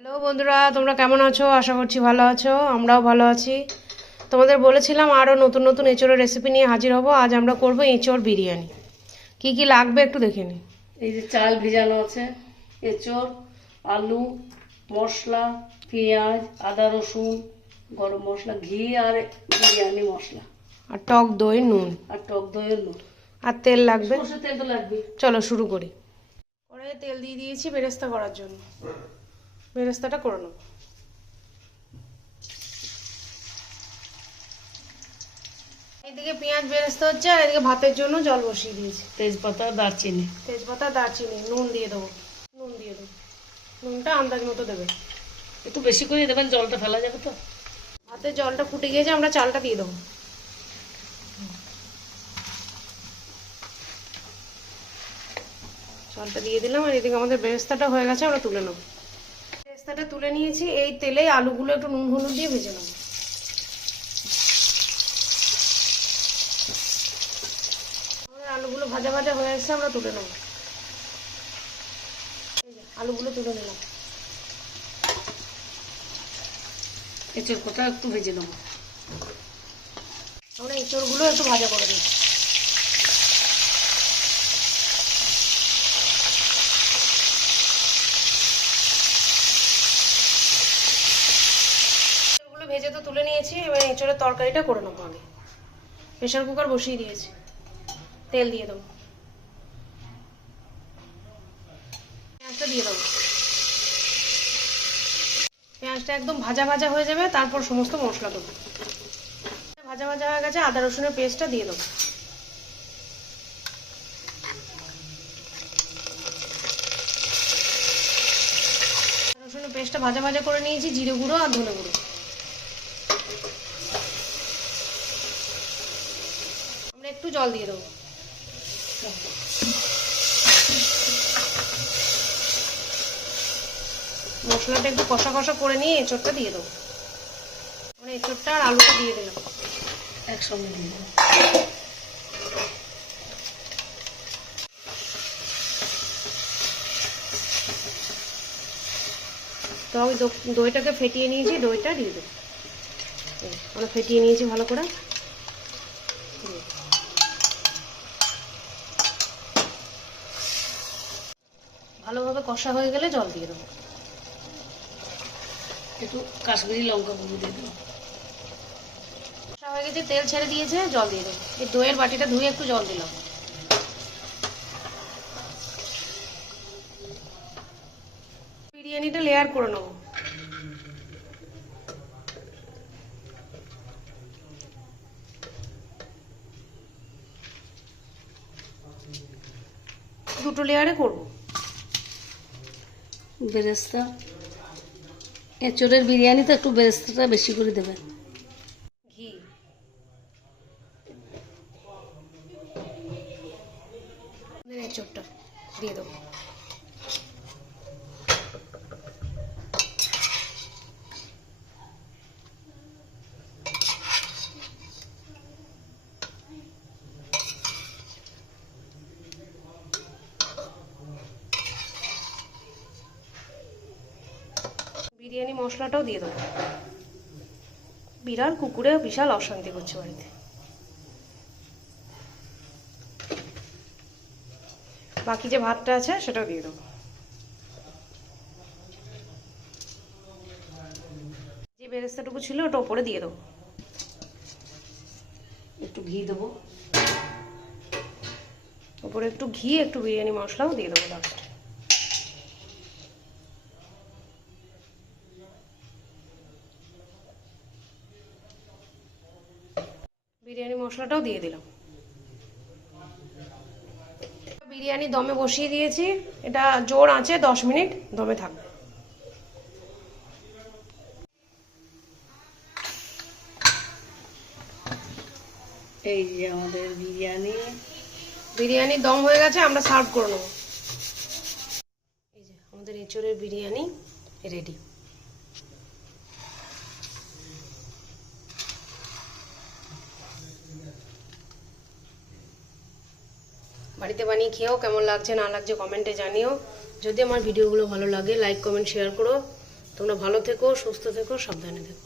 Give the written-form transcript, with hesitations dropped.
Hello বন্ধুরা, তোমরা কেমন আছো? আশা করছি ভালো আছো। আমরাও ভালো আছি। তোমাদের বলেছিলাম আরও নতুন নতুন এঁচোড়ের রেসিপি নিয়ে হাজির হব। আজ আমরা করব এঁচোড় বিরিয়ানি। কি কি লাগবে একটু দেখে নিই। এই যে চাল ভিজানো আছে, এঁচড়, আলু, মশলা, পেঁয়াজ, আদা রসুন, গরম মশলা, ঘি আর বিরিয়ানি মশলা, আর টক দই, নুন, আর টক দইয়ের নুন, আর তেল লাগবে। সরষের তেল তো লাগবে। চলো শুরু করি। কড়াইয়ে তেল দিয়ে দিয়েছি বেরেস্তা করার জন্য। বেরেস্তাটা করে নেব। এদিকে পেঁয়াজ বেরেস্তা হচ্ছে, আর এদিকে ভাতের জন্য জল বসিয়ে দিয়েছি। তেজপাতা, দারচিনি, দারচিনি, নুন দিয়ে দেবো। নুনটা আন্দাজ মতো দেবে। একটু বেশি করে দেবেন, জলটা ফেলা যাবে তো। ভাতের জলটা ফুটে গিয়েছে, আমরা চালটা দিয়ে দেবো। চালটা দিয়ে দিলাম, আর এদিকে আমাদের বেরেস্তাটা হয়ে গেছে, আমরা তুলে নেব। বেরেস্তাটা তুলে নিয়েছি। এই তেলে আলুগুলো একটু নুন হলুদ দিয়ে ভেজে নেব। আমাদের আলুগুলো ভাজা ভাজা হয়ে আসছে, আমরা তুলে নেব। এই যে আলুগুলো তুলে নিলাম। এঁচড় কটা একটু ভেজে নেবো। আমরা এঁচড়গুলো একটু ভাজা করে দিই। এঁচড়গুলো ভেজে তো তুলে নিয়েছি। এবার এঁচড়ের তরকারিটা করে নেবো। আগে প্রেশার কুকার বসিয়ে দিয়েছি। তেল দিয়ে দেবো। পেঁয়াজটা দিয়ে দেবো। পেঁয়াজটা একদম ভাজা ভাজা হয়ে যাবে, তারপর সমস্ত মশলা দেবো। ভাজা ভাজা হয়ে গেছে, আদা রসুনের পেস্টটা দিয়ে দেবো। রসুনের পেস্টটা ভাজা ভাজা করে নিয়েছি, জিরে গুঁড়ো আর ধনে গুঁড়ো। আমরা একটু জল দিয়ে দেবো। মশলাটা একটু কষা কষা করে নিয়ে এঁচড়টা দিয়ে দেবো। মানে এঁচড়টা আর আলুটা দিয়ে দিলাম একসঙ্গে দিয়ে দেবো। তো আমি দইটাকে ফেটিয়ে নিয়েছি, দইটা দিয়ে দেবো। আমরা ফেটিয়ে নিয়েছি ভালো করে। ভালোভাবে কষা হয়ে গেলে জল দিয়ে দেবো। একটু কাশ্মীরি লঙ্কা গুঁড়ো দিয়ে দেবো। কষা হয়ে গেছে, তেল ছেড়ে দিয়েছে, জল দিয়ে দেবো। এই দইয়ের বাটিটা ধুয়ে একটু জল দিলাম। বিরিয়ানিটা লেয়ার করে নেবো। দুটো লেয়ারে করবো। বেরেস্তা, এঁচড়ের বিরিয়ানি তো একটু বেরেস্তাটা বেশি করে দেবেন। ঘি, এঁচড়টা দিয়ে দেবো। বিরিয়ানি মশলাটাও দিয়ে দেবো। বিড়াল কুকুরে বিশাল অশান্তি করছে বাড়িতে। বাকি যে ভাতটা আছে সেটাও দিয়ে দেবো। যে বেরেস্তাটুকু ছিল ওটা ওপরে দিয়ে দেবো। একটু ঘি দেবো। ওপরে একটু ঘি, একটু বিরিয়ানি মশলাও দিয়ে দেবো লাস্টে। বিরিয়ানি মশলাটাও দিয়ে দিলাম। বিরিয়ানি দমে বসিয়ে দিয়েছি। এটা জোর আঁচে 10 মিনিট দমে থাকবে। এই যে আমাদের বিরিয়ানি দম হয়ে গেছে, আমরা সার্ভ করে নেবো। এই যে আমাদের এঁচড়ের বিরিয়ানি রেডি। বাড়িতে বানিয়ে খেয়েও কেমন লাগছে না লাগছে কমেন্টে জানিও। যদি আমার ভিডিওগুলো ভালো লাগে লাইক কমেন্ট শেয়ার করো। তোমরা ভালো থেকো, সুস্থ থেকো, সাবধানে থেকো।